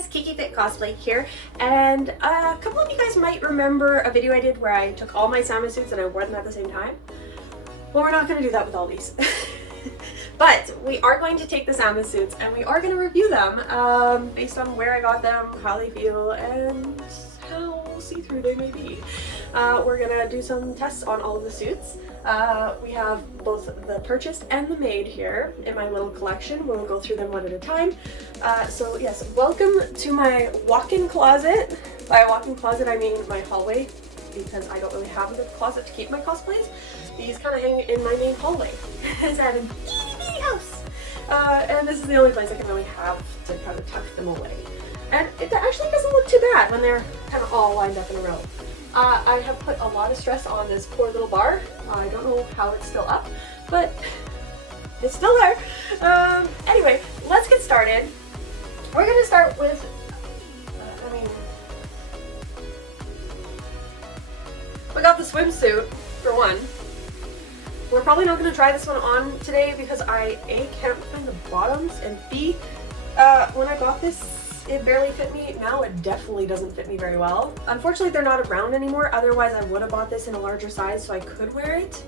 guys, Kiki Fit Cosplay here, and a couple of you guys might remember a video I did where I took all my Samus suits and I wore them at the same time. Well, we're not going to do that with all these. But we are going to take the Samus suits and we are going to review them based on where I got them, how they feel, and how see-through they may be. We're going to do some tests on all of the suits. We have both the purchased and the made here in my little collection. We'll go through them one at a time. So yes, welcome to my walk-in closet. By walk-in closet I mean my hallway, because I don't really have a closet to keep my cosplays. These kind of hang in my main hallway. It's at an itty house. And this is the only place I can really have to kind of tuck them away. And it actually doesn't look too bad when they're kind of all lined up in a row. I have put a lot of stress on this poor little bar. I don't know how it's still up, but it's still there. Anyway, let's get started. We're going to start with, we got the swimsuit for one. We're probably not going to try this one on today because I A, can't find the bottoms, and B, when I got this, it barely fit me. Now it definitely doesn't fit me very well. Unfortunately, they're not around anymore. Otherwise, I would have bought this in a larger size so I could wear it.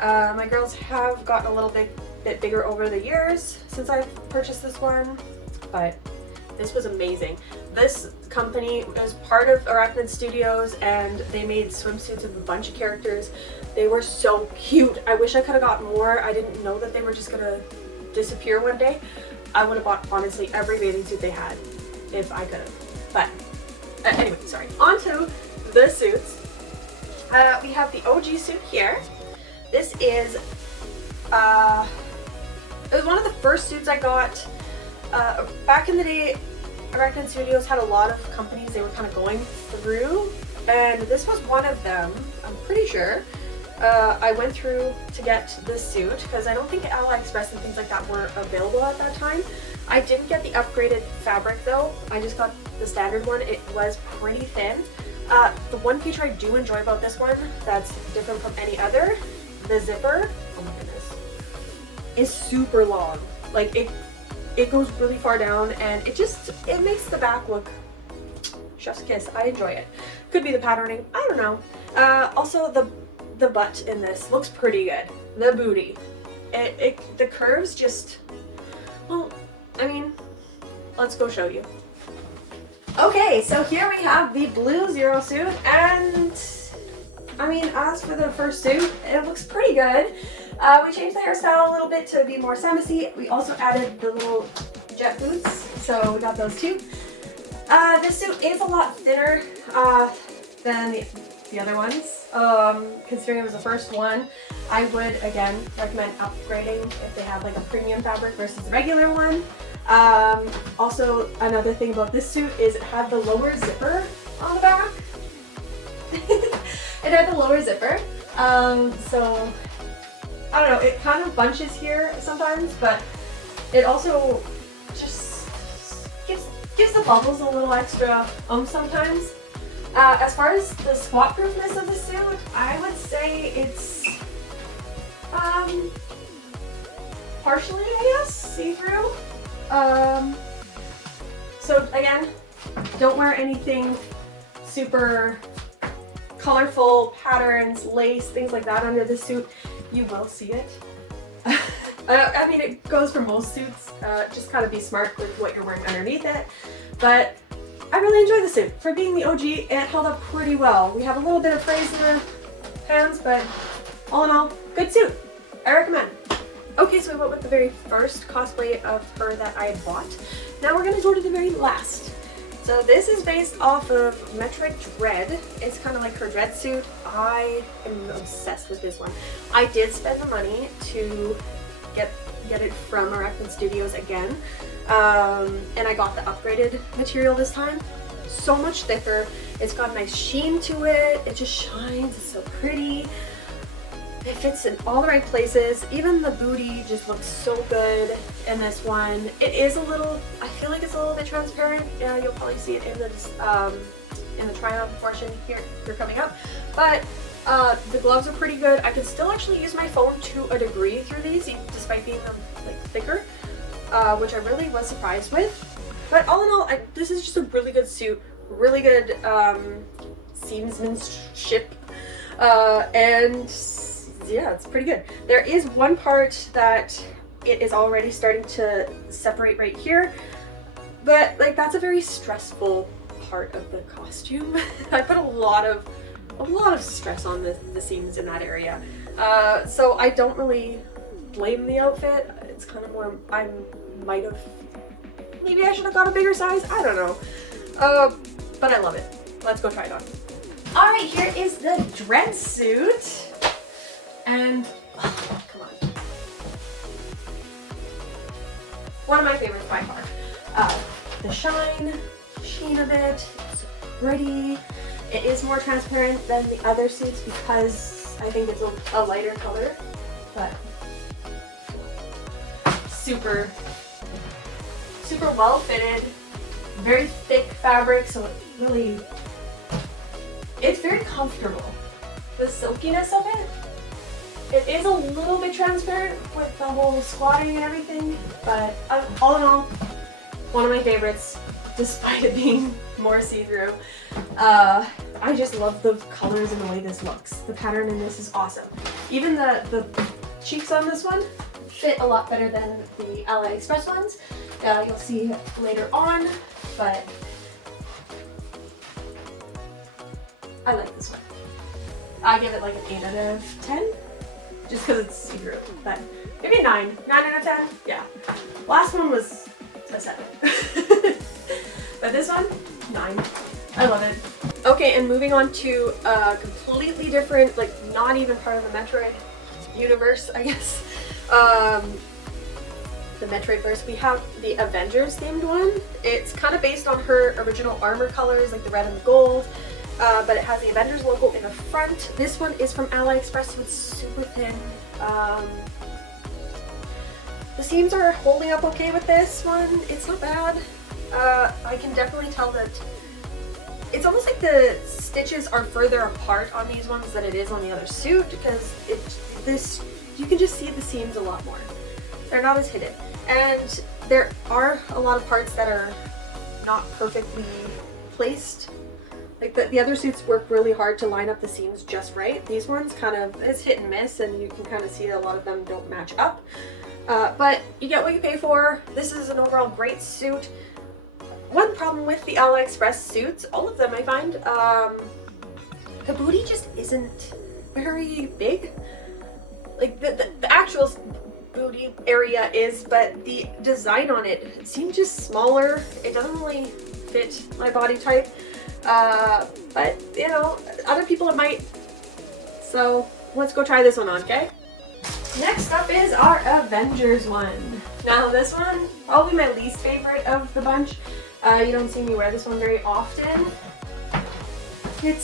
My girls have gotten a little bit bigger over the years since I've purchased this one, but this was amazing. This company was part of Arachnid Studios and they made swimsuits of a bunch of characters. They were so cute. I wish I could have gotten more. I didn't know that they were just gonna disappear one day. I would have bought honestly every bathing suit they had if I could have. But anyway, sorry. On to the suits. We have the OG suit here. This is, it was one of the first suits I got. Back in the day, Arachnid Studios had a lot of companies they were kind of going through, and this was one of them, I'm pretty sure. I went through to get this suit because I don't think AliExpress and things like that were available at that time. I didn't get the upgraded fabric though. I just got the standard one. It was pretty thin. The one feature I do enjoy about this one that's different from any other, the zipper, oh my goodness, is super long. Like it goes really far down and it makes the back look chef's kiss. I enjoy it. Could be the patterning, I don't know. Also the butt in this looks pretty good. The booty. The curves just, well, I mean, let's go show you. Okay, so here we have the blue Zero suit, and I mean, as for the first suit, it looks pretty good. We changed the hairstyle a little bit to be more Samus-y. We also added the little jet boots, so we got those too. This suit is a lot thinner than the other ones. Considering it was the first one, I would again recommend upgrading if they have like a premium fabric versus the regular one. Also, another thing about this suit is it had the lower zipper on the back. It had the lower zipper, so I don't know, it kind of bunches here sometimes, but it also just gives the bubbles a little extra sometimes. As far as the squat proofness of the suit, I would say it's partially, I guess, see-through. So again, don't wear anything super colorful, patterns, lace, things like that under the suit. You will see it. I mean, it goes for most suits. Just kind of be smart with what you're wearing underneath it. But I really enjoy the suit. For being the OG, it held up pretty well. We have a little bit of frays in the hands, but all in all, good suit. I recommend. Okay, so we went with the very first cosplay of her that I had bought. Now we're going to go to the very last. So this is based off of Metroid Dread. It's kind of like her Dread suit. I am obsessed with this one. I did spend the money to get it from Arachnid Studios again. And I got the upgraded material this time. So much thicker. It's got a nice sheen to it. It just shines. It's so pretty. It fits in all the right places. Even the booty just looks so good in this one. It is a little, I feel like it's a little bit transparent. Yeah, you'll probably see it in the try-on portion here coming up. But the gloves are pretty good. I can still actually use my phone to a degree through these, despite being like thicker, which I really was surprised with. But all in all, this is just a really good suit, really good seamsmanship, and yeah, it's pretty good. There is one part that it is already starting to separate right here, but like that's a very stressful part of the costume. I put a lot of stress on the seams in that area, so I don't really blame the outfit. It's kind of more maybe I should have got a bigger size, I don't know, but I love it. Let's go try it on. All right, here is the Dread suit, and come on, one of my favorites by far. The sheen of it, it's pretty. It is more transparent than the other suits because I think it's a lighter color, but super well fitted, very thick fabric, so it's very comfortable. The silkiness of it is a little bit transparent with the whole squatting and everything, but all in all, one of my favorites, despite it being more see-through. I just love the colors and the way this looks. The pattern in this is awesome. Even the cheeks on this one fit a lot better than the AliExpress ones. You'll see later on, but I like this one. I give it like an 8 out of 10, just because it's see-through, but maybe a 9 out of 10, yeah. Last one was a 7, but this one, 9. I love it. Okay, and moving on to a completely different, like not even part of the Metroid universe, I guess. The Metroidverse, we have the Avengers themed one. It's kind of based on her original armor colors, like the red and the gold, but it has the Avengers logo in the front. This one is from AliExpress, so it's super thin. The seams are holding up okay with this one. It's not bad. I can definitely tell that it's almost like the stitches are further apart on these ones than it is on the other suit, because you can just see the seams a lot more. They're not as hidden. And there are a lot of parts that are not perfectly placed. Like the other suits work really hard to line up the seams just right. These ones kind of, it's hit and miss, and you can kind of see a lot of them don't match up. But you get what you pay for. This is an overall great suit. One problem with the AliExpress suits, all of them I find, the booty just isn't very big. Like the actual booty area is, but the design on it seems just smaller. It doesn't really fit my body type, but you know, other people it might. So let's go try this one on, okay? Next up is our Avengers one. Now this one, probably my least favorite of the bunch. You don't see me wear this one very often. It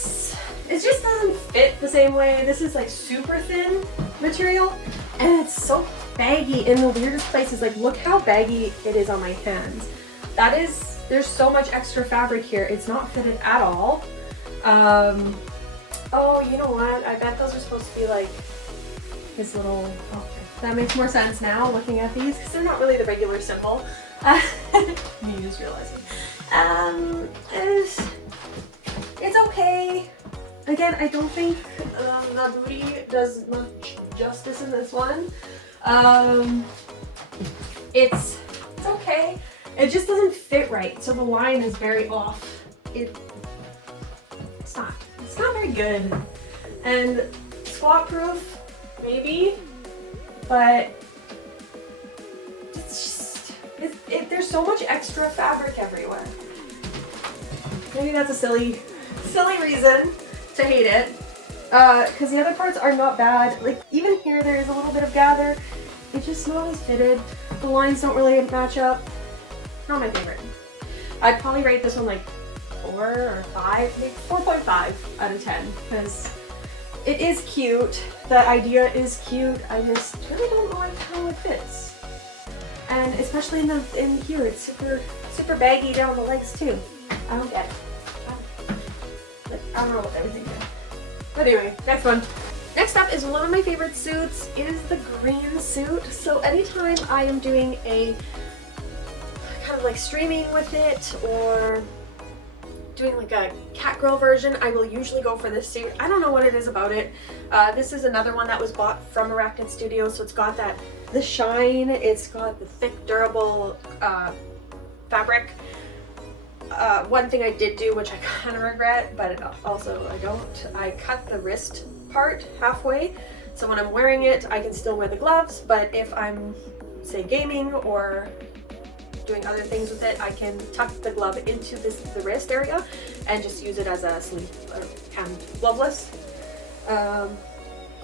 just doesn't fit the same way. This is like super thin material, and it's so baggy in the weirdest places. Like, look how baggy it is on my hands. There's so much extra fabric here. It's not fitted at all. Oh, you know what? I bet those are supposed to be like his little, okay. That makes more sense now looking at these, because they're not really the regular simple. Me just realizing. It's okay. Again, I don't think the booty does much justice in this one. It's okay. It just doesn't fit right, so the line is very off. It's not very good. And squat proof, maybe, but it's just there's so much extra fabric everywhere. Maybe that's a silly reason to hate it, because the other parts are not bad. Like, even here there is a little bit of gather. It's just not as fitted. The lines don't really match up. Not my favorite. I'd probably rate this one like 4 or 5, maybe 4.5 out of 10, because it is cute. The idea is cute. I just really don't like how it fits, and especially in here, it's super baggy down the legs too. I don't get it. I don't know what everything is. But anyway, next one. Next up is one of my favorite suits. It is the green suit. So anytime I am doing a kind of like streaming with it or doing like a cat girl version, I will usually go for this suit. I don't know what it is about it. This is another one that was bought from Arachnid Studios, so it's got the shine, it's got the thick, durable fabric. One thing I did do, which I kind of regret, but also I don't, I cut the wrist part halfway, so when I'm wearing it, I can still wear the gloves, but if I'm, say, gaming or doing other things with it, I can tuck the glove into the wrist area and just use it as a sleeve or hand gloveless.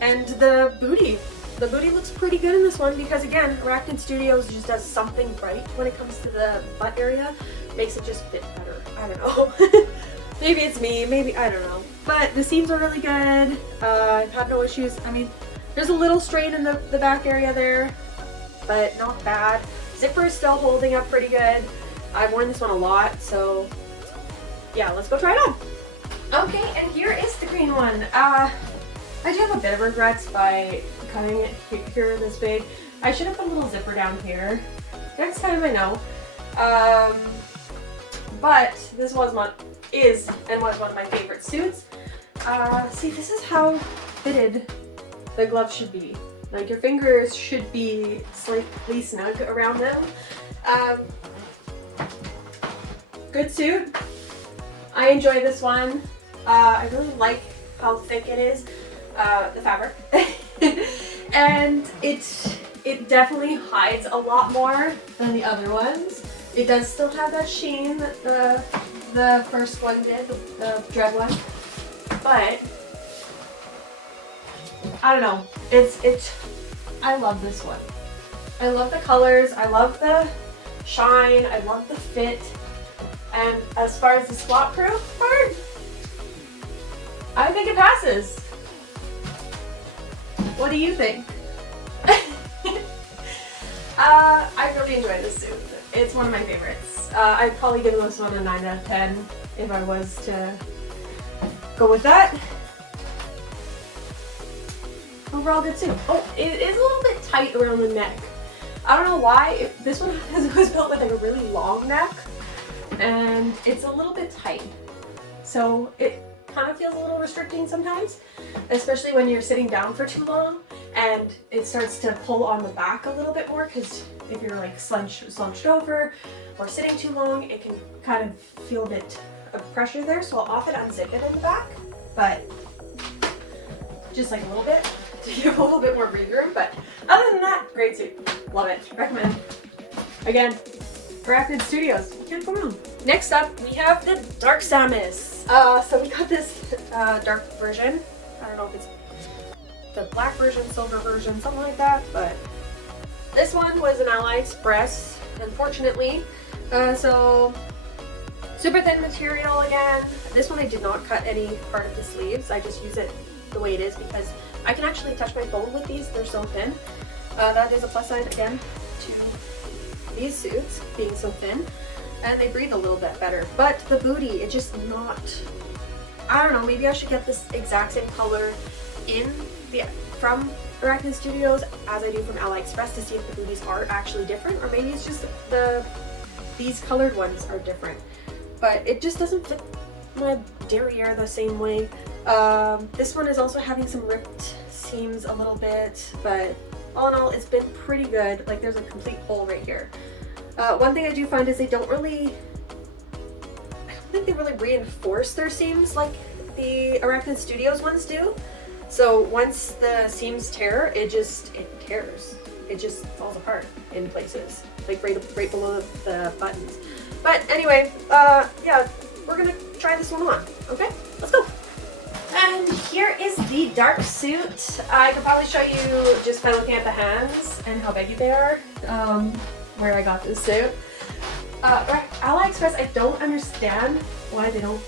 And the booty looks pretty good in this one because, again, Arachnid Studios just does something right when it comes to the butt area. Makes it just fit better. I don't know. Maybe it's me, maybe, I don't know. But the seams are really good. I've had no issues. I mean, there's a little strain in the back area there, but not bad. Zipper is still holding up pretty good. I've worn this one a lot, so yeah, let's go try it on. Okay, and here is the green one. I do have a bit of regrets by cutting it here this big. I should have put a little zipper down here. Next time I know. But this was one of my favorite suits. See, this is how fitted the glove should be. Like, your fingers should be slightly snug around them. Good suit. I enjoy this one. I really like how thick it is, the fabric. And it definitely hides a lot more than the other ones. It does still have that sheen that the first one did, the Dread one. But I don't know. I love this one. I love the colors. I love the shine. I love the fit. And as far as the squat proof part, I think it passes. What do you think? I really enjoy this suit. It's one of my favorites. I'd probably give this one a 9 out of 10 if I was to go with that. Overall good suit. Oh, it is a little bit tight around the neck. I don't know why. This one was built with like a really long neck and it's a little bit tight. So it kind of feels a little restricting sometimes, especially when you're sitting down for too long and it starts to pull on the back a little bit more, because if you're like slunched over or sitting too long, it can kind of feel a bit of pressure there. So I'll often unzip it in the back, but just like a little bit to give a little bit more breathing room. But other than that, great suit. Love it. Recommend. Again, Arachnid Studios. You can't go wrong. Next up, we have the Dark Samus. So we got this dark version. I don't know if it's the black version, silver version, something like that, but this one was an AliExpress, unfortunately. So super thin material again. This one I did not cut any part of the sleeves. I just use it the way it is because I can actually touch my phone with these. They're so thin. That is a plus side again to these suits being so thin, and they breathe a little bit better. But the booty, it just not, I don't know, maybe I should get this exact same color from Arachnid Studios as I do from AliExpress to see if the booties are actually different, or maybe it's just these colored ones are different. But it just doesn't fit my derriere the same way. This one is also having some ripped seams a little bit, but all in all, it's been pretty good. Like, there's a complete hole right here. One thing I do find is I don't think they really reinforce their seams like the Arachnid Studios ones do. So once the seams tear, it tears. It just falls apart in places, like right below the buttons. But anyway, yeah, we're gonna try this one on. Okay, let's go. And here is the dark suit. I could probably show you just by looking at the hands and how baggy they are, where I got this suit. AliExpress, I don't understand why they don't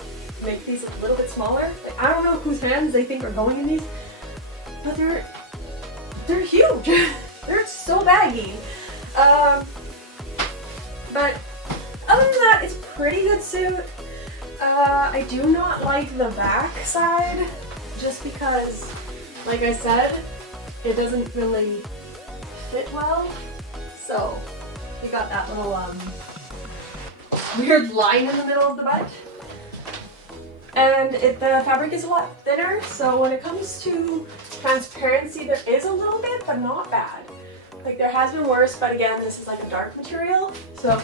make these a little bit smaller. Like, I don't know whose hands they think are going in these, but they're huge. They're so baggy. But other than that, it's a pretty good suit. I do not like the back side, just because, like I said, it doesn't really fit well. So we got that little weird line in the middle of the butt. And the fabric is a lot thinner, so when it comes to transparency, there is a little bit, but not bad. Like there has been worse, but again, this is like a dark material, so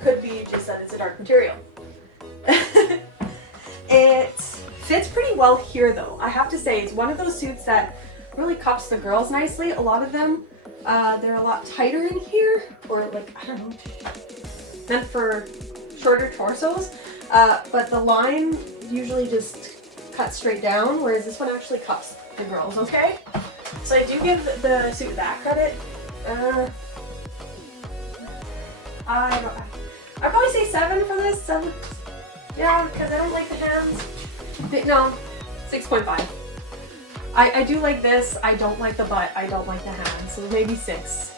could be just that it's a dark material. It fits pretty well here though. I have to say, it's one of those suits that really cups the girls nicely. A lot of them, they're a lot tighter in here, or like, I don't know, meant for shorter torsos. But the line usually just cuts straight down, whereas this one actually cups the girls, okay? So I do give the suit that credit. I'd probably say 7 for this. 7. Yeah, because I don't like the hands. No, 6.5. I do like this. I don't like the butt. I don't like the hands. So maybe 6.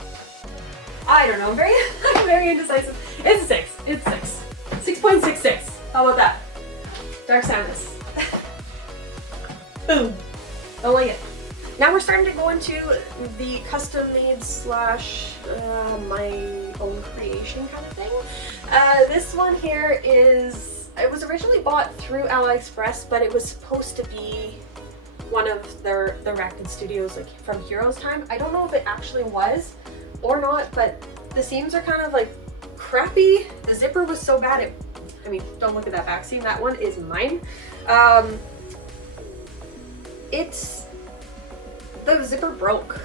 I don't know. I'm very indecisive. It's a 6. It's 6. 6.66. How about that? Dark Samus. Boom. Don't like it. Now we're starting to go into the custom made slash my own creation kind of thing. This one here is, it was originally bought through AliExpress, but it was supposed to be one of the Arachnid Studios, like from Heroes time. I don't know if it actually was or not, but the seams are kind of like crappy. The zipper was so bad, I mean, don't look at that back seam. That one is mine. The zipper broke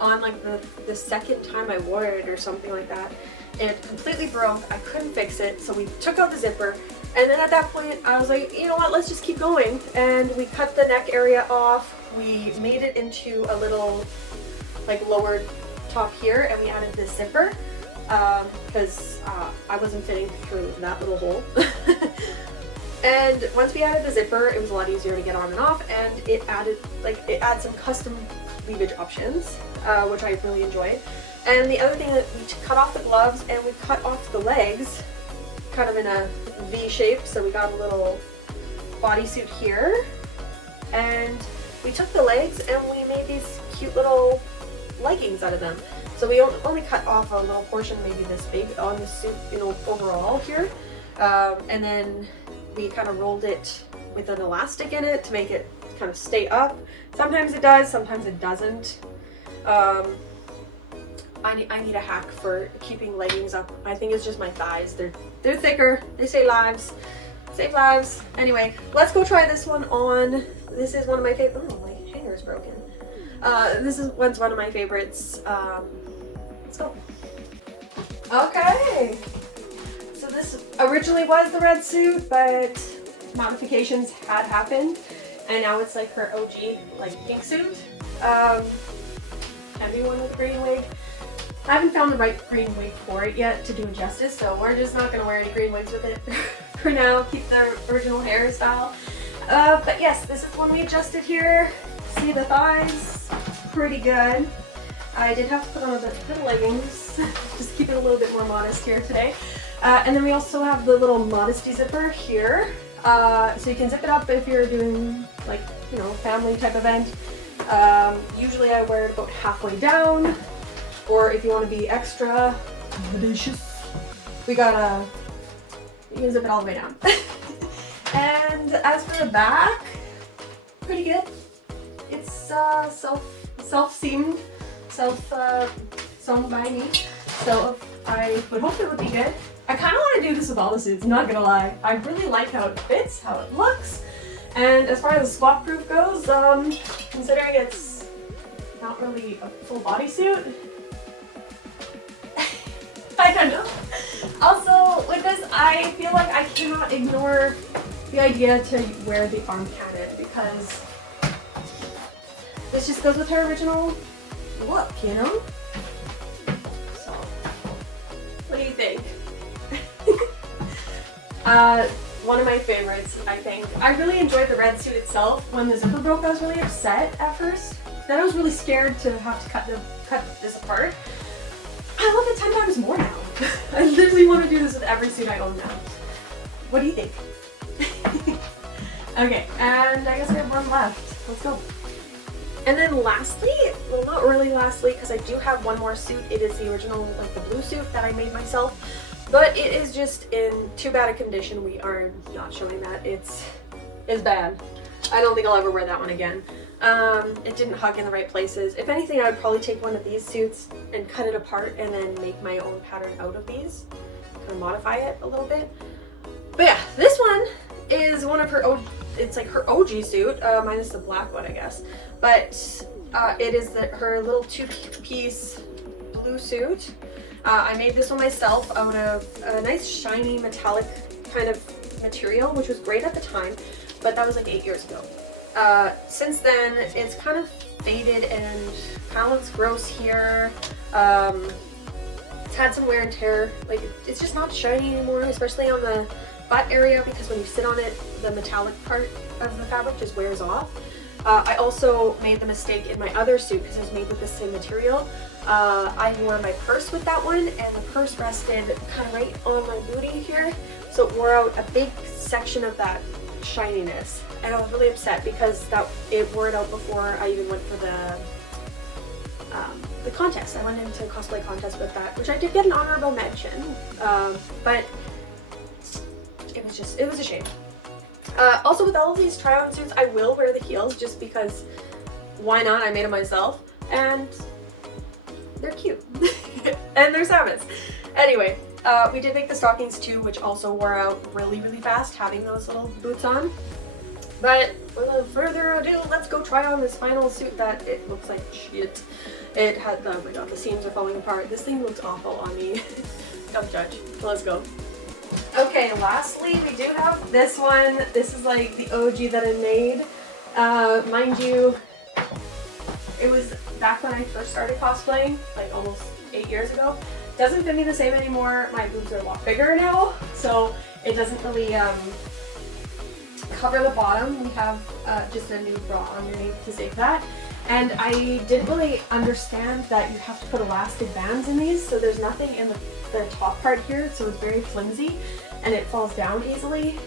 on like the second time I wore it or something like that. It completely broke. I couldn't fix it, so we took out the zipper. And then at that point, I was like, you know what, let's just keep going. And we cut the neck area off. We made it into a little like lower top here, and we added this zipper because I wasn't fitting through that little hole. And once we added the zipper, it was a lot easier to get on and off, and it adds some custom cleavage options, which I really enjoyed. And the other thing, that we cut off the gloves and we cut off the legs, kind of in a V shape. So we got a little bodysuit here, and we took the legs and we made these cute little leggings out of them. So we only cut off a little portion, maybe this big, on the suit, you know, overall here, and then we kind of rolled it with an elastic in it to make it kind of stay up. Sometimes it does, sometimes it doesn't. I need a hack for keeping leggings up. I think it's just my thighs. They're thicker. They save lives. Save lives. Anyway, let's go try this one on. This is one of my favorite. Oh, my hanger's broken. This one's one of my favorites. Let's go. Okay. So this originally was the red suit, but modifications had happened, and now it's like her OG, like pink suit. Everyone with a green wig. I haven't found the right green wig for it yet to do it justice, so we're just not gonna wear any green wigs with it for now. Keep the original hairstyle. But yes, this is one we adjusted here. See the thighs? Pretty good. I did have to put on a bit of leggings, just keep it a little bit more modest here today. And then we also have the little modesty zipper here. So you can zip it up if you're doing like, you know, family type event. Usually I wear it about halfway down, or if you want to be extra audacious, you can zip it all the way down. And as for the back, pretty good. It's self-seamed, sewn by me, so I would hope it would be good. I kind of want to do this with all the suits, not gonna lie. I really like how it fits, how it looks, and as far as the swap proof goes, considering it's not really a full bodysuit, I don't know. Also, with this, I feel like I cannot ignore the idea to wear the arm cannon because this just goes with her original look, you know? So, what do you think? One of my favorites, I think. I really enjoyed the red suit itself. When the zipper broke, I was really upset at first. Then I was really scared to have to cut this apart. I love it 10 times more now. I literally want to do this with every suit I own now. What do you think? Okay, and I guess we have one left. Let's go. And then lastly, well, not really lastly, because I do have one more suit. It is the original, like the blue suit that I made myself. but it is just in too bad a condition. We are not showing that. It's bad. I don't think I'll ever wear that one again. It didn't hug in the right places. If anything, I would probably take one of these suits and cut it apart and then make my own pattern out of these. Kind of modify it a little bit. But yeah, this one is one of her it's like her OG suit, minus the black one, I guess. But it is her little two-piece blue suit. I made this one myself out of a nice shiny metallic kind of material, which was great at the time, but that was like 8 years ago. Since then, it's kind of faded and kind of looks gross here. It's had some wear and tear. Like, it's just not shiny anymore, especially on the butt area, because when you sit on it, the metallic part of the fabric just wears off. I also made the mistake in my other suit, because it was made with the same material. I wore my purse with that one, and the purse rested kind of right on my booty here, so it wore out a big section of that shininess, and I was really upset because it wore it out before I even went for the contest. I went into a cosplay contest with that, which I did get an honorable mention, but it was a shame. Also, with all of these try-on suits, I will wear the heels just because why not? I made them myself, and they're cute. And they're Samus. Anyway, we did make the stockings too, which also wore out really, really fast, having those little boots on. But without further ado, let's go try on this final suit that it looks like shit. It had, oh my god, the seams are falling apart. This thing looks awful on me. Don't judge. Let's go. Okay, lastly, we do have this one. This is like the OG that I made. Mind you, it was back when I first started cosplaying, like almost 8 years ago. Doesn't fit me the same anymore. My boobs are a lot bigger now, so it doesn't really cover the bottom. We have just a new bra underneath to save that. And I didn't really understand that you have to put elastic bands in these, so there's nothing in the top part here, so it's very flimsy and it falls down easily.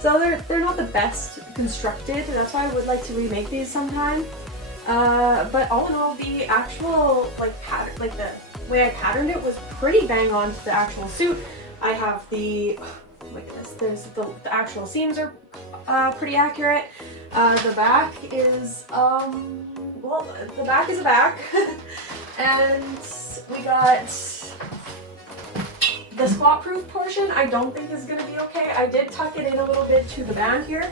So they're not the best constructed. That's why I would like to remake these sometime. But all in all, the actual pattern, like the way I patterned it, was pretty bang on to the actual suit. I have the, oh my goodness, there's the actual seams are pretty accurate. The back is, well, the back is a back. And we got the squat proof portion. I don't think is going to be okay. I did tuck it in a little bit to the band here,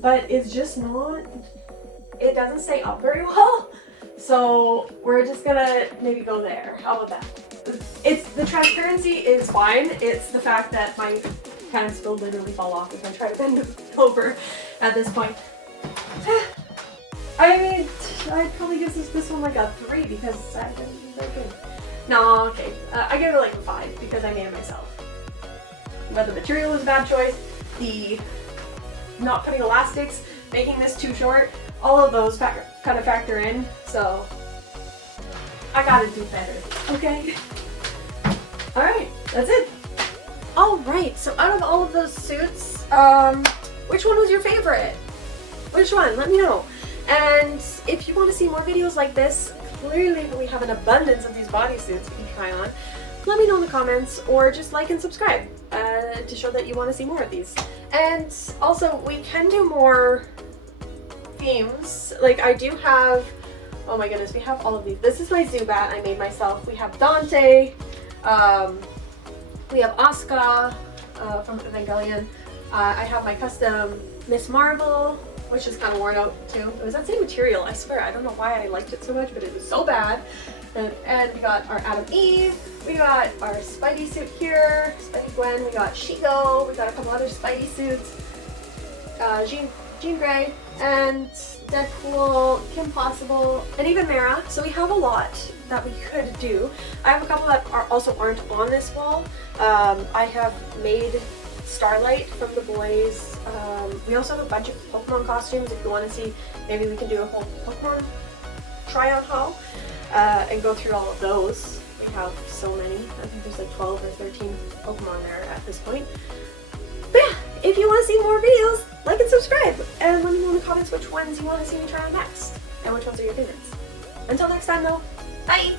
but it's just not, it doesn't stay up very well. So we're just gonna maybe go there. How about that? It's the transparency is fine. It's the fact that my pants will literally fall off if I try to bend them over at this point. I mean, I'd probably give this one like a 3 because I didn't do very good. No, okay. I give it like a 5 because I made it myself. But the material was a bad choice. The not putting elastics, making this too short, all of those kind of factor in. So I gotta do better. Okay. All right, that's it. All right. So out of all of those suits, which one was your favorite? Which one? Let me know. And if you want to see more videos like this, clearly we have an abundance of these bodysuits you can try on. Let me know in the comments, or just like and subscribe to show that you want to see more of these. And also, we can do more themes. Like I do have, oh my goodness, we have all of these. This is my Zubat I made myself. We have Dante, we have Asuka from Evangelion. I have my custom Miss Marvel, which is kind of worn out too. It was that same material, I swear. I don't know why I liked it so much, but it was so bad. And we got our Adam Eve, we got our Spidey suit here, Spidey Gwen, we got Shigo, we got a couple other Spidey suits, Jean Grey, and Deadpool, Kim Possible, and even Mara. So we have a lot that we could do. I have a couple that also aren't on this wall. I have made Starlight from the boys. We also have a bunch of Pokemon costumes. If you want to see, maybe we can do a whole Pokemon try-on haul and go through all of those. We have so many. I think there's like 12 or 13 Pokemon there at this point. But yeah, if you want to see more videos, like and subscribe, and let me know in the comments which ones you want to see me try on next, and which ones are your favorites. Until next time though, bye!